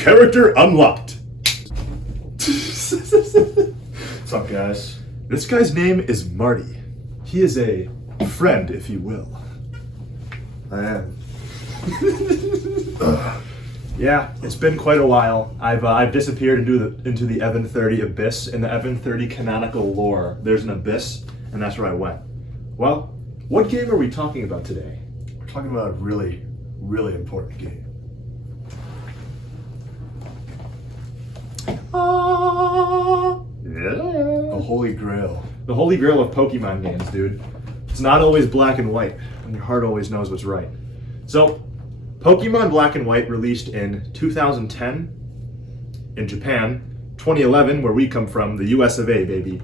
character unlocked. What's up, guys? This guy's name is Marty. He is a friend, if you will. I am. Yeah, it's been quite a while. I've disappeared into the Evan 30 abyss. In the Evan 30 canonical lore, there's an abyss, and that's where I went. Well, what game are we talking about today? We're talking about a really, really important game. Yeah. The Holy Grail. The holy grail of Pokemon games, dude. It's not always black and white, and your heart always knows what's right. So, Pokemon Black and White released in 2010 in Japan, 2011 where we come from, the US of A, baby.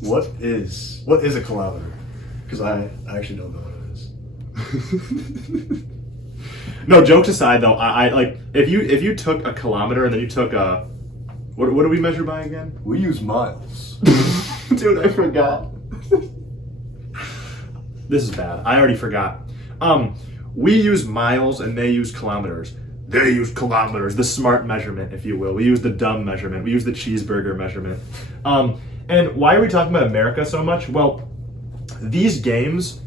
What is a kilometer? Because I actually don't know what it is. No, jokes aside though, I like if you took a kilometer and then you took a what do we measure by again? We use miles. Dude, I forgot. This is bad. I already forgot. We use miles and they use kilometers. They use kilometers, the smart measurement, if you will. We use the dumb measurement. We use the cheeseburger measurement. And why are we talking about America so much? Well, these games,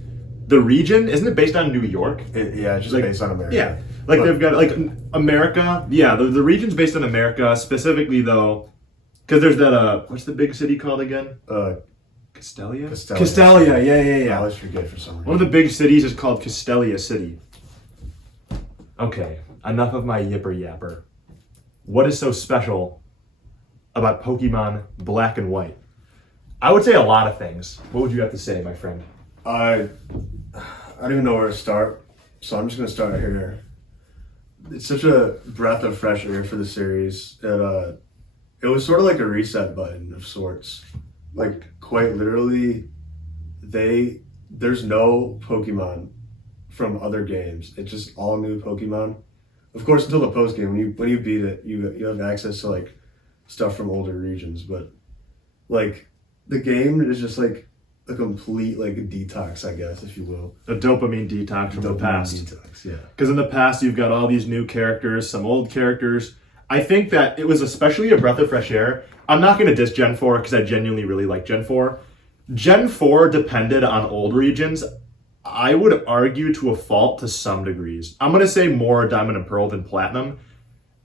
the region, isn't it based on New York? Yeah, it's just based on America. Yeah, like they've got like America. Yeah, the region's based on America specifically though, because there's that what's the big city called again? Castelia? Castelia, yeah. I always forget for some reason. One of the big cities is called Castelia City. Okay, enough of my yipper yapper. What is so special about Pokemon Black and White? I would say a lot of things. What would you have to say, my friend? I don't even know where to start, so I'm just gonna start here. It's such a breath of fresh air for the series. It was sort of like a reset button of sorts. Like quite literally, there's no Pokemon from other games. It's just all new Pokemon. Of course, until the post game, when you beat it, you have access to like stuff from older regions. But like the game is just like a complete like detox, I guess, if you will. A dopamine detox from the past. Detox, yeah. Because in the past, you've got all these new characters, some old characters. I think that it was especially a breath of fresh air. I'm not going to diss Gen 4 because I genuinely really like Gen 4. Gen 4 depended on old regions. I would argue to a fault to some degrees. I'm going to say more Diamond and Pearl than Platinum.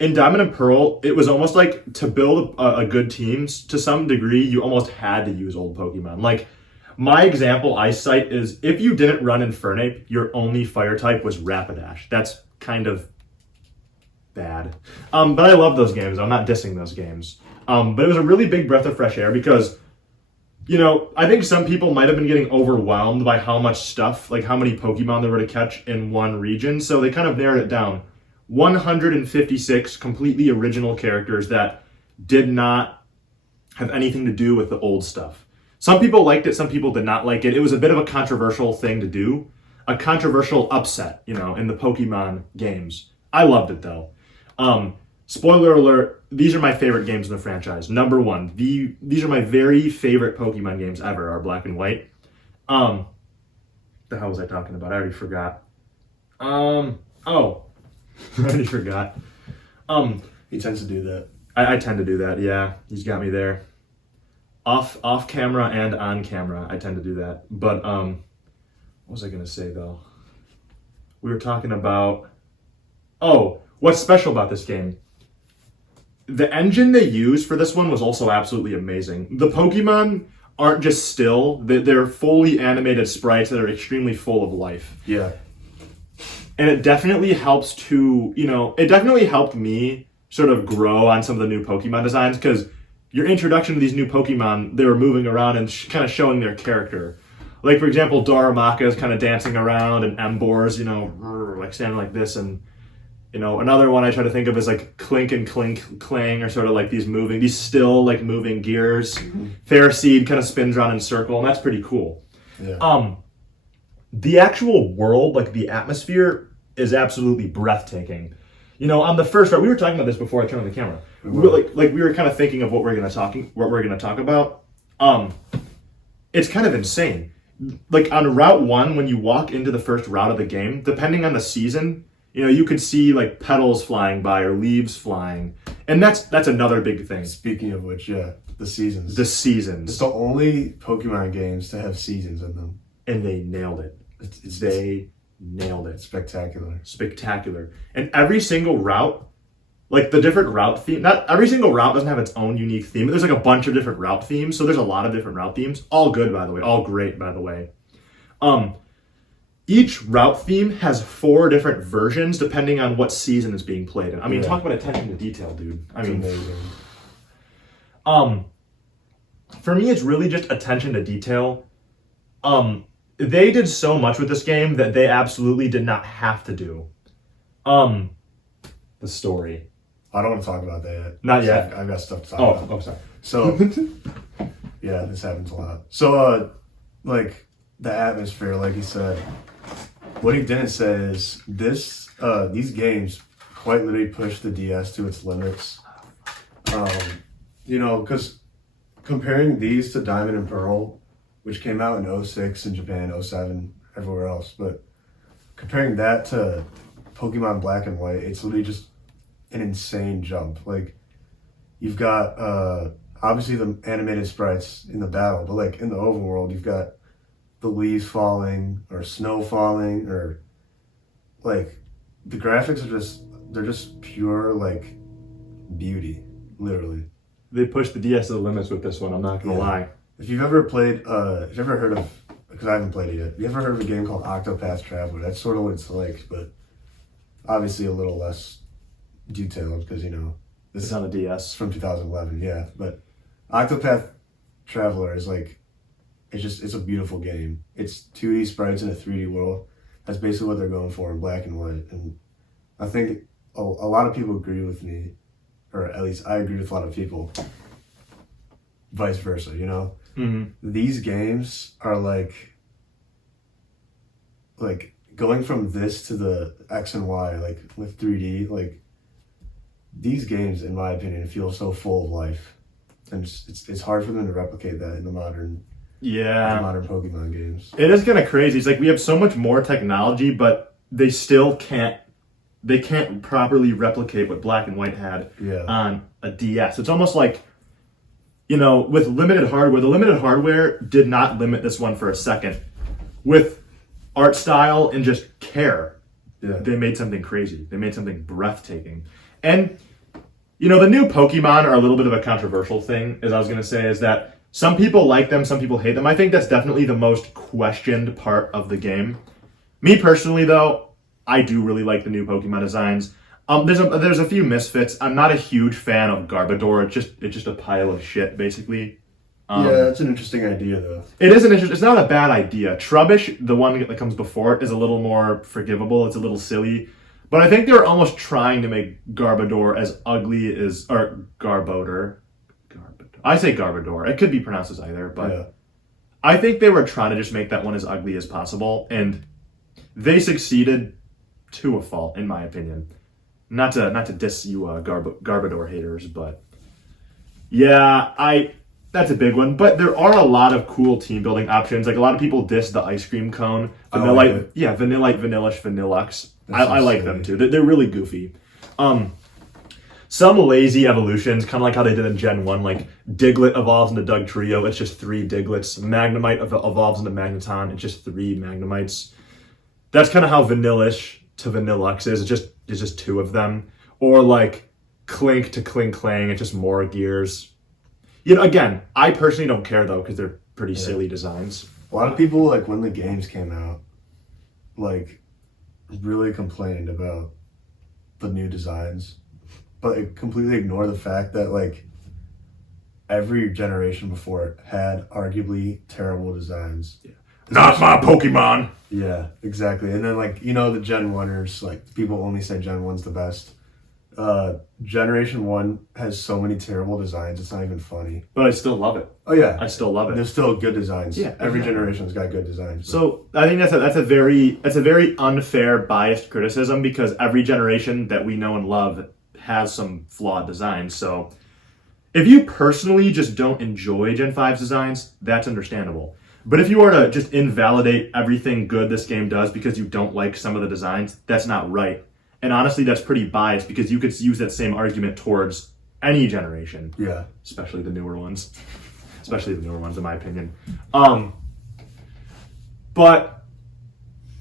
In Diamond and Pearl, it was almost like to build a good team, to some degree, you almost had to use old Pokemon. Like, my example I cite is if you didn't run Infernape, your only fire type was Rapidash. That's kind of bad. But I love those games. I'm not dissing those games. But it was a really big breath of fresh air because, you know, I think some people might have been getting overwhelmed by how much stuff, like how many Pokemon there were to catch in one region. So they kind of narrowed it down. 156 completely original characters that did not have anything to do with the old stuff. Some people liked it, some people did not like it. It was a bit of a controversial thing to do. A controversial upset, you know, in the Pokemon games. I loved it though. Spoiler alert, these are my favorite games in the franchise. Number one, these are my very favorite Pokemon games ever, are Black and White. The hell was I talking about? I already forgot. I already forgot. He tends to do that. I tend to do that, yeah. He's got me there. Off camera and on camera, I tend to do that. But, what was I gonna say though? We were talking about, what's special about this game? The engine they used for this one was also absolutely amazing. The Pokemon aren't just still, they're fully animated sprites that are extremely full of life. Yeah. And it definitely helps to, it definitely helped me sort of grow on some of the new Pokemon designs because your introduction to these new Pokemon, they were moving around and kind of showing their character. Like, for example, Darumaka is kind of dancing around and Emboar's, like standing like this and another one I try to think of is like Clink and Clang are sort of like these still like moving gears. Mm-hmm. Ferroseed kind of spins around in a circle, and that's pretty cool. Yeah. The actual world, like the atmosphere, is absolutely breathtaking. On the first round, we were talking about this before I turned on the camera. We were kind of thinking of what we're gonna talk about. It's kind of insane. Like on Route 1, when you walk into the first route of the game, depending on the season, You could see like petals flying by or leaves flying, and that's another big thing. Speaking of which, yeah, the seasons. The seasons. It's the only Pokemon games to have seasons in them. And they nailed it. They nailed it. Spectacular. Spectacular. And every single route, like the different route theme, not every single route doesn't have its own unique theme. There's like a bunch of different route themes, so there's a lot of different route themes. All good, by the way. All great, by the way. Each route theme has 4 different versions depending on what season is being played in. I mean, talk about attention to detail, dude. I mean, amazing. For me, it's really just attention to detail. They did so much with this game that they absolutely did not have to do. The story. I don't want to talk about that yet. Not yet. I've got stuff to talk about. Oh, sorry. So, yeah, this happens a lot. So, like, the atmosphere, like you said, what he didn't say is these games quite literally push the DS to its limits. Because comparing these to Diamond and Pearl, which came out in 06 in Japan, 07 everywhere else, but comparing that to Pokemon Black and White, it's literally just an insane jump. Like, you've got obviously the animated sprites in the battle, but like in the overworld, you've got the leaves falling or snow falling, or like the graphics they're just pure like beauty, literally. They pushed the DS to the limits with this one, I'm not gonna lie. If you've ever played, if you've ever heard of, because I haven't played it yet, have you ever heard of a game called Octopath Traveler? That's sort of what it's like, but obviously a little less detailed because, It's on the DS. It's from 2011, yeah. But Octopath Traveler is like, it's a beautiful game. It's 2D sprites in a 3D world. That's basically what they're going for in Black and White. And I think a lot of people agree with me, or at least I agree with a lot of people. Vice versa, Mm-hmm. These games are like going from this to the X and Y, like with 3D, like these games, in my opinion, feel so full of life, and it's hard for them to replicate that in the modern Pokemon games. It is kind of crazy. It's like we have so much more technology, but they still can't properly replicate what Black and White had on a DS. It's almost like, with limited hardware, the limited hardware did not limit this one for a second. With art style and just care, they made something crazy. They made something breathtaking. And, the new Pokemon are a little bit of a controversial thing, as I was going to say, is that some people like them, some people hate them. I think that's definitely the most questioned part of the game. Me personally, though, I do really like the new Pokemon designs. There's a few misfits. I'm not a huge fan of Garbodor. It's just a pile of shit, basically. It's an interesting idea, though. It is it's not a bad idea. Trubbish, the one that comes before it, is a little more forgivable. It's a little silly. But I think they were almost trying to make Garbodor as ugly as... Or Garbodor. I say Garbodor. It could be pronounced as either, but I think they were trying to just make that one as ugly as possible, and they succeeded to a fault, in my opinion. Not to diss you Garbodor haters, but that's a big one. But there are a lot of cool team building options. Like, a lot of people diss the ice cream cone. Vanillite, Vanillish, Vanillux. I like them too. They're really goofy. Some lazy evolutions, kind of like how they did in Gen 1, like Diglett evolves into Dugtrio, it's just 3 Diglets. Magnemite evolves into Magneton, it's just 3 Magnemites. That's kind of how Vanillish to Vanillux is, it's just 2 of them. Or like Clink to Clang, it's just more gears. Again, I personally don't care though, because they're pretty silly designs. A lot of people, like, when the games came out, like, really complained about the new designs, but it completely ignored the fact that, like, every generation before it had arguably terrible designs. Not my Pokemon! Yeah, exactly. And then, like, the Gen 1ers, like, people only say Gen 1's the best. Generation 1 has so many terrible designs, it's not even funny. But I still love it. Oh, yeah. I still love it. There's still good designs. Yeah. Every generation's got good designs. So I think that's a very unfair, biased criticism, because every generation that we know and love has some flawed designs. So if you personally just don't enjoy Gen 5's designs, that's understandable. But if you were to just invalidate everything good this game does because you don't like some of the designs, that's not right. And honestly, that's pretty biased because you could use that same argument towards any generation. Yeah. Especially the newer ones. Especially the newer ones, in my opinion. But,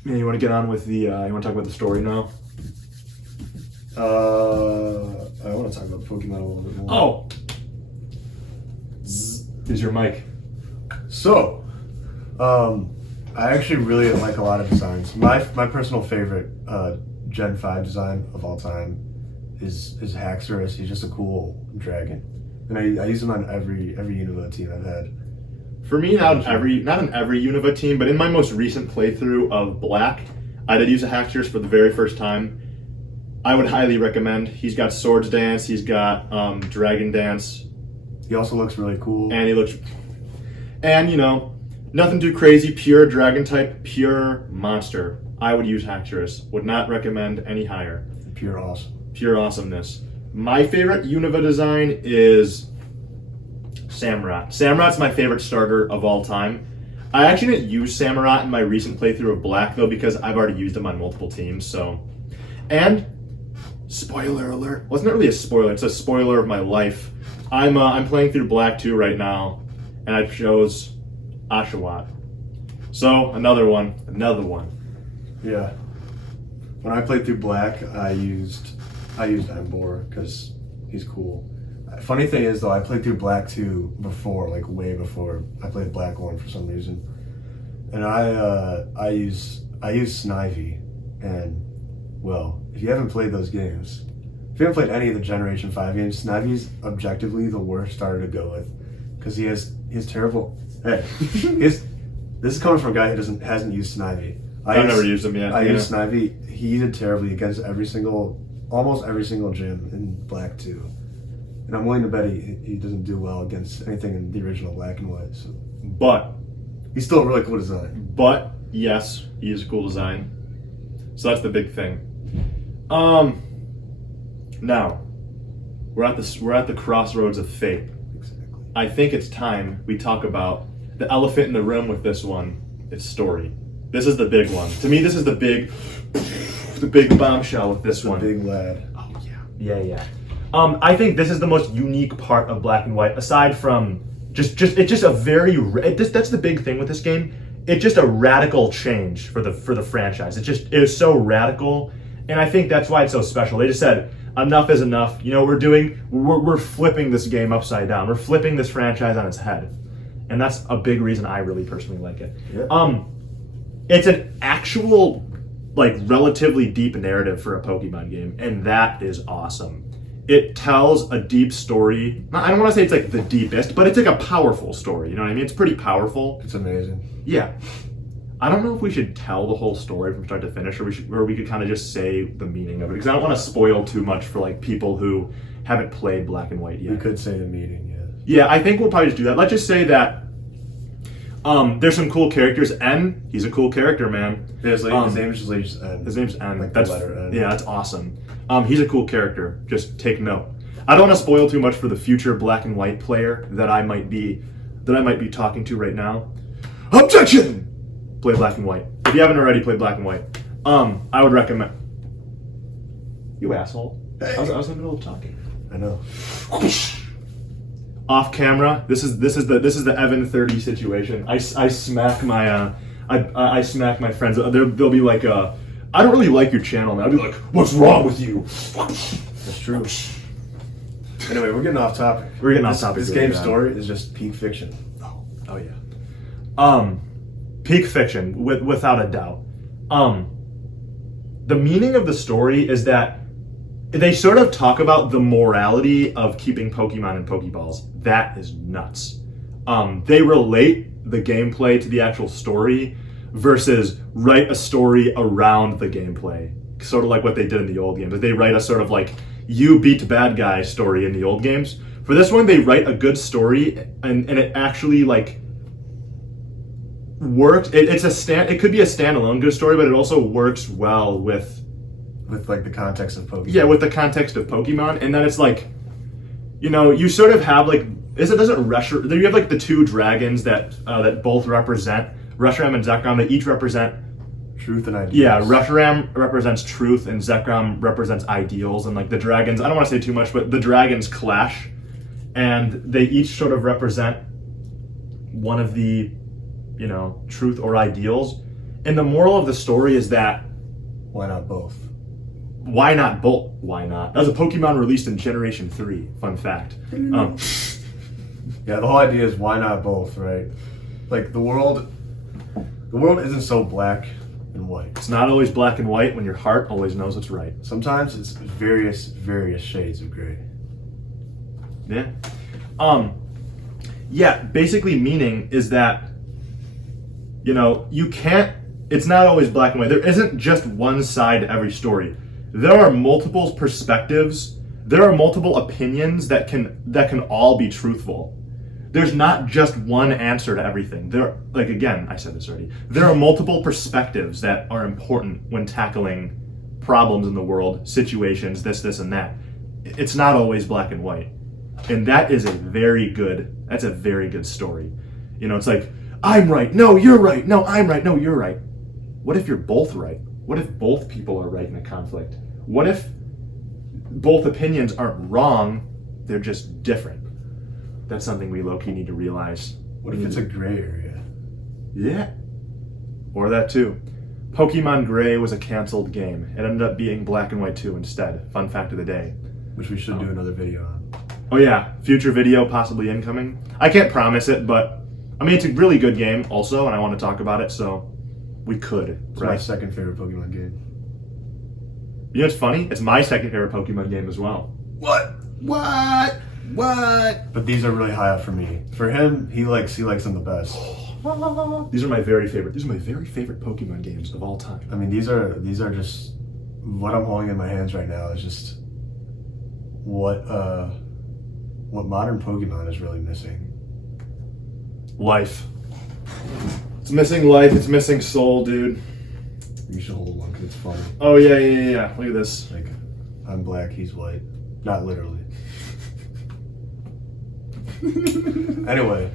man, you want to get on with the, you want to talk about the story now? I want to talk about Pokemon a little bit more. Oh! Here's your mic. So, I actually really like a lot of designs. My personal favorite Gen 5 design of all time is Haxorus. He's just a cool dragon. And I use him on every Unova team I've had. For me, not in every Unova team, but in my most recent playthrough of Black, I did use a Haxorus for the very first time. I would highly recommend. He's got Swords Dance, he's got Dragon Dance. He also looks really cool. And he looks... And, you know, nothing too crazy, pure Dragon type, pure monster. I would use Haxorus. Would not recommend any higher. Pure awesome. Pure awesomeness. My favorite Unova design is Samurott. Samurott's my favorite starter of all time. I actually didn't use Samurott in my recent playthrough of Black, though, because I've already used him on multiple teams, so... And, spoiler alert. Wasn't really a spoiler, it's a spoiler of my life. I'm playing through Black 2 right now, and I chose Oshawott. So, another one. Yeah. When I played through Black, I used Embor because he's cool. Funny thing is though, I played through Black 2 before, like way before I played Black 1 for some reason, and I use Snivy, and well, if you haven't played those games, if you haven't played any of the Generation 5 games, Snivy's objectively the worst starter to go with because he has terrible. Hey, this is coming from a guy who hasn't used Snivy. I've never used him yet. I used Snivy. He did terribly against almost every single gym in Black 2. And I'm willing to bet he doesn't do well against anything in the original Black and White. So. But he's still a really cool design. But yes, he is a cool design. So that's the big thing. Now we're at the crossroads of fate. Exactly. I think it's time we talk about the elephant in the room with this one. It's story. This is the big one. To me, this is the big bombshell with this one. Big lad. Oh yeah. I think this is the most unique part of Black and White, aside from that's the big thing with this game. It's just a radical change for the franchise. It was so radical, and I think that's why it's so special. They just said enough is enough. You know, we're flipping this game upside down. We're flipping this franchise on its head, and that's a big reason I really personally like it. Yeah. It's an actual, like, relatively deep narrative for a Pokemon game, and that is awesome. It tells a deep story. I don't want to say it's like the deepest, but it's like a powerful story. You know what I mean? It's pretty powerful. It's amazing. Yeah. I don't know if we should tell the whole story from start to finish, or we could kind of just say the meaning of it, because I don't want to spoil too much for like people who haven't played Black and White yet. We could say the meaning, yeah. Yeah, I think we'll probably just do that. Let's just say that there's some cool characters. N, he's a cool character, man. Yeah, his name is just N. His name's N. Like That's the letter N. Yeah, that's awesome. He's a cool character. Just take note. I don't want to spoil too much for the future Black and White player that I might be talking to right now. Objection! Play Black and White. If you haven't already played Black and White, I would recommend. You asshole! Hey. I was in the middle of talking. I know. Off camera, this is the Evan 30 situation. I smack my I smack my friends. They'll be like, I don't really like your channel, man. I'll be like, what's wrong with you? That's true. Anyway, we're getting off topic. This game's story is just peak fiction. Oh yeah. Peak fiction, without a doubt. The meaning of the story is that they sort of talk about the morality of keeping Pokemon and Pokeballs. That is nuts. They relate the gameplay to the actual story versus write a story around the gameplay. Sort of like what they did in the old games. They write a sort of like you beat bad guy story in the old games. For this one, they write a good story and it actually like works. It could be a standalone good story, but it also works well with like the context of Pokemon. Yeah, with the context of Pokemon, and then it's like, you know, you sort of have like, you have like the two dragons that both represent Reshiram and Zekrom. They each represent Truth and ideas. Yeah, Reshiram represents truth and Zekrom represents ideals, and like the dragons, I don't want to say too much, but the dragons clash and they each sort of represent one of the, truth or ideals. And the moral of the story is that Why not both? why not both? Why not? That was a Pokemon released in Generation 3, fun fact. Yeah, the whole idea is why not both, right? Like the world isn't so black and white. It's not always black and white when your heart always knows what's right. Sometimes it's various shades of gray. Yeah. Yeah, basically meaning is that, you can't, it's not always black and white. There isn't just one side to every story. There are multiple perspectives. There are multiple opinions that can all be truthful. There's not just one answer to everything. I said this already. There are multiple perspectives that are important when tackling problems in the world, situations, this, and that. It's not always black and white. And that's a very good story. It's like, I'm right, no, you're right, no, I'm right, no, you're right. What if you're both right? What if both people are right in a conflict? What if both opinions aren't wrong, they're just different? That's something we low-key need to realize. What if it's a gray area? Yeah. Or that too. Pokemon Gray was a canceled game. It ended up being Black and White 2 instead. Fun fact of the day. Which we should do another video on. Oh yeah, future video possibly incoming. I can't promise it, but it's a really good game also, and I want to talk about it, so we could. It's my second favorite Pokemon game. It's funny? It's my second favorite Pokemon game as well. What? But these are really high up for me. For him, he likes them the best. These are my very favorite Pokemon games of all time. These are just what I'm holding in my hands right now is just what modern Pokemon is really missing. Life. It's missing life. It's missing soul, dude. You should hold one because it's funny. Oh yeah. Look at this. Like, I'm black, he's white. Not literally. Anyway,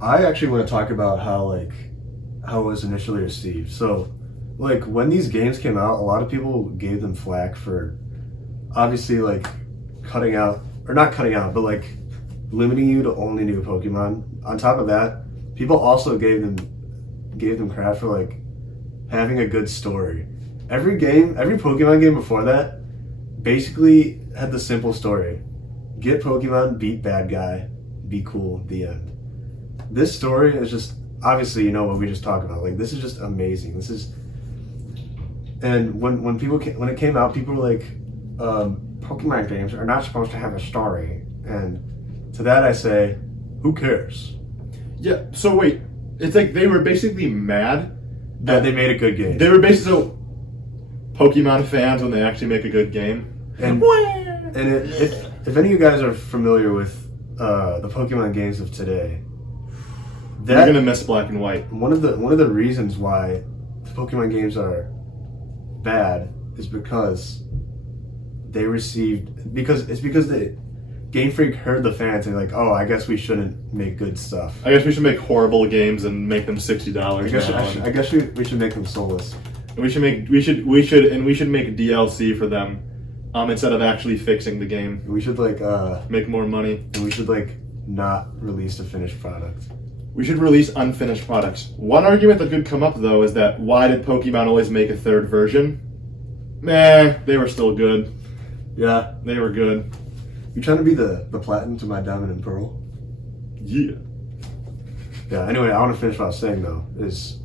I actually want to talk about how it was initially received. So, when these games came out, a lot of people gave them flack for obviously cutting out, or not cutting out, but limiting you to only new Pokemon. On top of that, people also gave them crap for having a good story. Every Pokemon game before that basically had the simple story. Get Pokemon, beat bad guy, be cool, the end. This story is just, obviously, what we just talked about. This is just amazing. And when it came out, people were like, Pokemon games are not supposed to have a story. And to that I say, who cares? Yeah, so wait. It's they were basically mad that they made a good game. They were basically Pokemon fans when they actually make a good game. And if any of you guys are familiar with the Pokemon games of today, you're gonna miss Black and White. One of the reasons why the Pokemon games are bad is because the Game Freak heard the fans and oh, I guess we shouldn't make good stuff. I guess we should make horrible games and make them $60. I guess we should make them soulless. And we should make DLC for them, instead of actually fixing the game. We should make more money. And we should not release a finished product. We should release unfinished products. One argument that could come up though is that why did Pokemon always make a third version? They were still good. Yeah, they were good. You trying to be the platinum to my diamond and pearl? Yeah. Yeah, anyway, I want to finish what I was saying though, is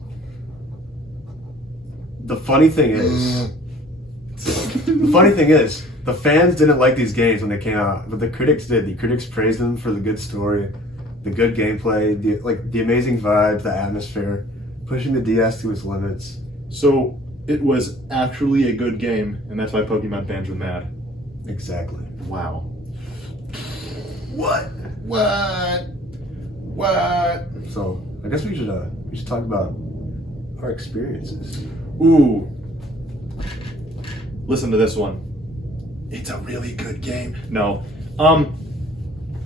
the funny thing is the fans didn't like these games when they came out, but the critics did. The critics praised them for the good story, the good gameplay, the amazing vibes, the atmosphere, pushing the DS to its limits. So it was actually a good game, and that's why Pokemon fans were mad. Exactly. Wow. What? So I guess we should talk about our experiences. Ooh. Listen to this one. It's a really good game. No.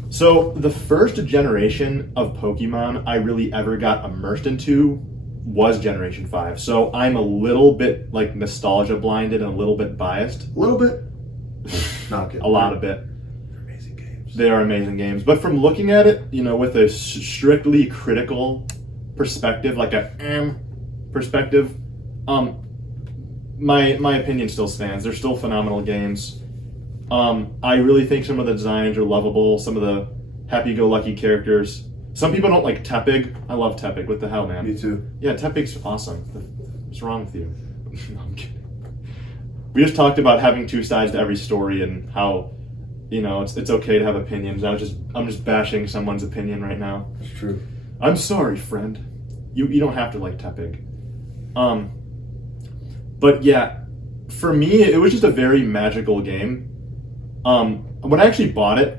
So the first generation of Pokemon I really ever got immersed into was Generation 5. So I'm a little bit like nostalgia blinded and a little bit biased. A little bit. Not good. A lot of it. They're amazing games. They are amazing games. But from looking at it, you know, with a strictly critical perspective, like a perspective, my opinion still stands. They're still phenomenal games. I really think some of the designs are lovable. Some of the happy-go-lucky characters. Some people don't like Tepig. I love Tepig. What the hell, man? Me too. Yeah, Tepig's awesome. What's wrong with you? No, I'm kidding. We just talked about having two sides to every story and how, you know, it's okay to have opinions. I'm just bashing someone's opinion right now. It's true. I'm sorry, friend. You don't have to like Tepig. But yeah, for me, it was just a very magical game. When I actually bought it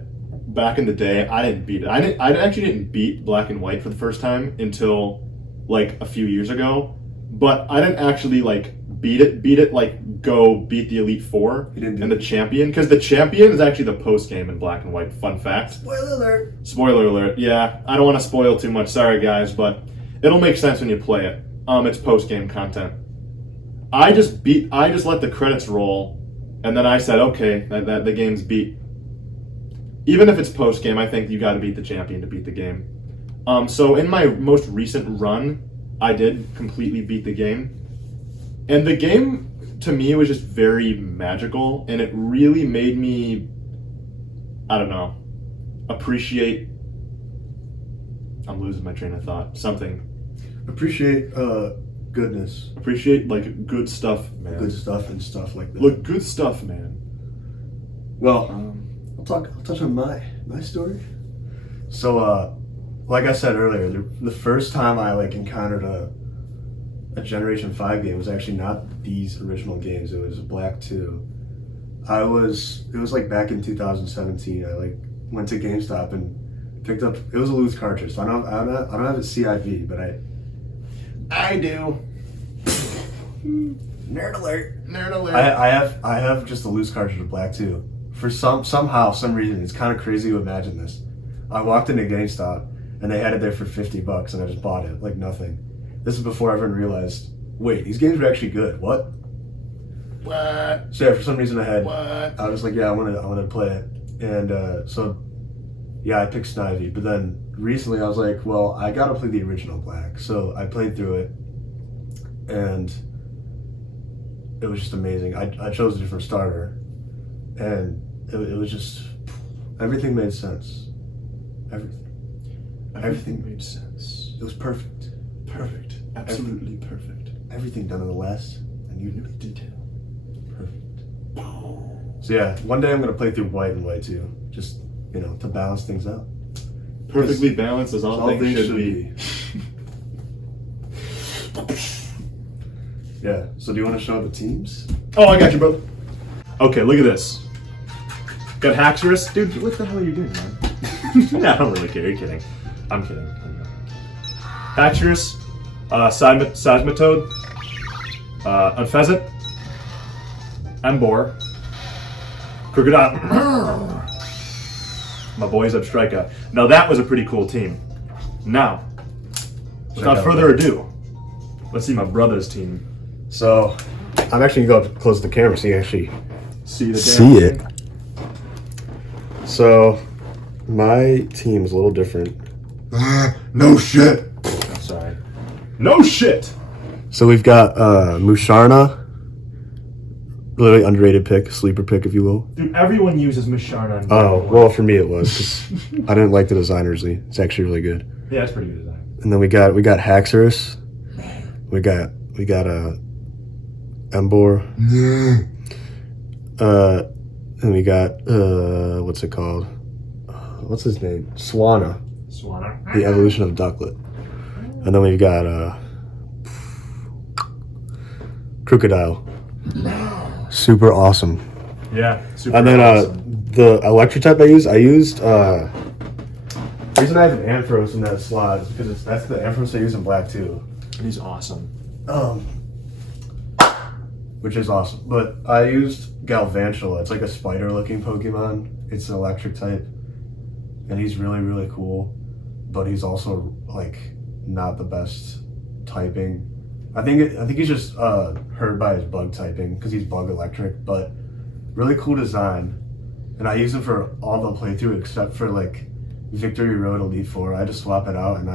back in the day, I didn't beat it. I actually didn't beat Black and White for the first time until like a few years ago. But I didn't actually like beat it like go beat the Elite Four and the Champion, because the Champion is actually the post game in Black and White. Fun fact. Spoiler alert. Spoiler alert. Yeah, I don't want to spoil too much. Sorry, guys, but it'll make sense when you play it. It's post game content. I just let the credits roll, and then I said, okay, that the game's beat. Even if it's post game, I think you got to beat the Champion to beat the game. So in my most recent run, I did completely beat the game. And the game, to me, was just very magical, and it really made me, I don't know, appreciate... I'm losing my train of thought. Something. Appreciate goodness. Appreciate, like, good stuff, man. Good stuff and stuff like that. Look, good stuff, man. Well, I'll touch on my story. So, like I said earlier, the first time I like encountered a Generation 5 game was actually not these original games. It was Black 2. It was like back in 2017. I like went to GameStop and picked up. It was a loose cartridge. So I don't have a CIV, but I do. Nerd alert! Nerd alert! I have just a loose cartridge of Black 2. For some reason, it's kind of crazy to imagine this. I walked into GameStop and they had it there for $50, and I just bought it like nothing. This is before everyone realized, wait, these games are actually good. What? So yeah, for some reason I was like, yeah, I wanted to play it, and so yeah, I picked Snivy. But then recently I was like, well, I gotta play the original Black. So I played through it, and it was just amazing. I chose a different starter, and it was just, everything made sense. Everything made sense. It was perfect. Perfect. Absolutely perfect. Everything done in the last minute detail. Perfect. So yeah, one day I'm gonna play through White and White too, just, you know, to balance things out. Perfectly balanced as all things should be. Yeah. So do you want to show the teams? Oh, I got you, brother. Okay, look at this. Got Haxorus, dude. What the hell are you doing, man? Nah, I don't really care. You're kidding. I'm kidding. Haxorus, Seismitoad, Unpheasant, Embor, Crocodile. My boys up Strika. Now that was a pretty cool team. Now, without further ado, let's see my brother's team. So, I'm actually going to go up close to the camera so you actually see it. So, my team is a little different. No shit. Oh, sorry. No shit. So we've got Musharna, really underrated pick, sleeper pick, if you will. Dude, everyone uses Musharna. Oh, well, for me it was. 'Cause I didn't like the design originally. It's actually really good. Yeah, it's pretty good design. And then we got Haxorus. We got Embor. And we got what's it called? What's his name? Swanna. The evolution of Ducklet. And then we've got Crocodile. Super awesome. Yeah, super and then awesome. The electric type I used the reason I have an Ampharos in that slot is because that's the Ampharos I use in Black too. He's awesome. Which is awesome. But I used Galvantula. It's like a spider looking Pokemon. It's an electric type. And he's really, really cool. But he's also like not the best typing. I think he's just hurt by his bug typing because he's bug electric, but really cool design. And I use him for all the playthrough except for like Victory Road Elite Four. I had to swap it out, and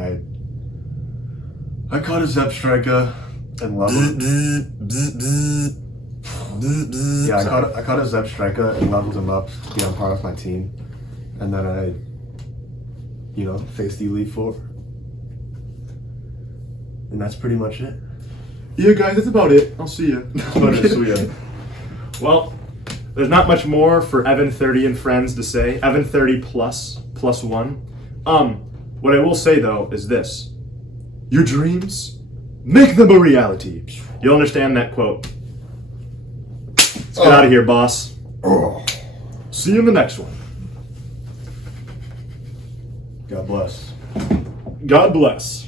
I caught a Zebstrika and leveled. Yeah, I caught a Zebstrika and leveled him up to be on par with my team, and then I, faced the Elite Four, and that's pretty much it. Yeah, guys, that's about it. I'll see you. Well, there's not much more for Evan 30 and friends to say. Evan 30 plus one. What I will say though is this: your dreams, make them a reality. You'll understand that quote. Let's get out of here, boss. See you in the next one. God bless. God bless.